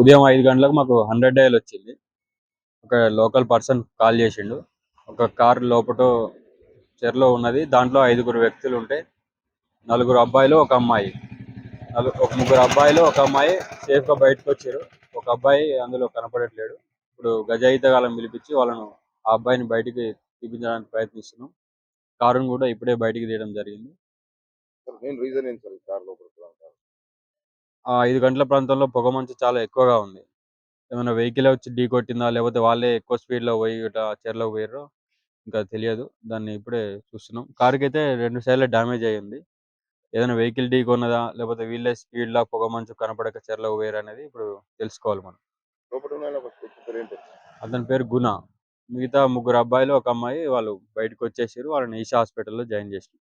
ఉదయం 5 గంటలకు మాకు 100 డయల్ వచ్చింది. ఒక లోకల్ పర్సన్ కాల్ చేసిండు. ఒక కారు లోపట చెరలో ఉన్నది. దాంట్లో 5గురు వ్యక్తులు ఉంటే 4 అబ్బాయిలు, ఒక అమ్మాయి. ఒక 3 అబ్బాయిలు, ఒక అమ్మాయి సేఫ్గా బయటకు వచ్చారు. ఒక అబ్బాయి అందులో కనపడట్లేడు. ఇప్పుడు గజాయితగాళ్ళని పిలిపించి వాళ్ళను ఆ అబ్బాయిని బయటికి తీపించడానికి ప్రయత్నిస్తున్నాం. కారును కూడా ఇప్పుడే బయటికి తీయడం జరిగింది. ఆ 5 గంటల ప్రాంతంలో పొగమంచు చాలా ఎక్కువగా ఉంది. ఏమైనా వెహికల్ వచ్చి ఢీ కొట్టిందా, లేకపోతే వాళ్ళే ఎక్కువ స్పీడ్లో పోయి ఇట్లా చెరలోకి పోయారో ఇంకా తెలియదు. దాన్ని ఇప్పుడే చూస్తున్నాం. కారుకైతే 2 సైడ్ల డ్యామేజ్ అయ్యింది. ఏదైనా వెహికల్ ఢీ కొన్నదా, లేకపోతే వీళ్ళే స్పీడ్‌లా పొగమంచు కనపడక చెరలోకి పోయారనేది ఇప్పుడు తెలుసుకోవాలి మనం. అతని పేరు గుణ. మిగతా 3 అబ్బాయిలు, ఒక అమ్మాయి వాళ్ళు బయటకొచ్చేసిర్రు. వాళ్ళని ఈషా హాస్పిటల్‌లో జాయిన్ చేసినాం.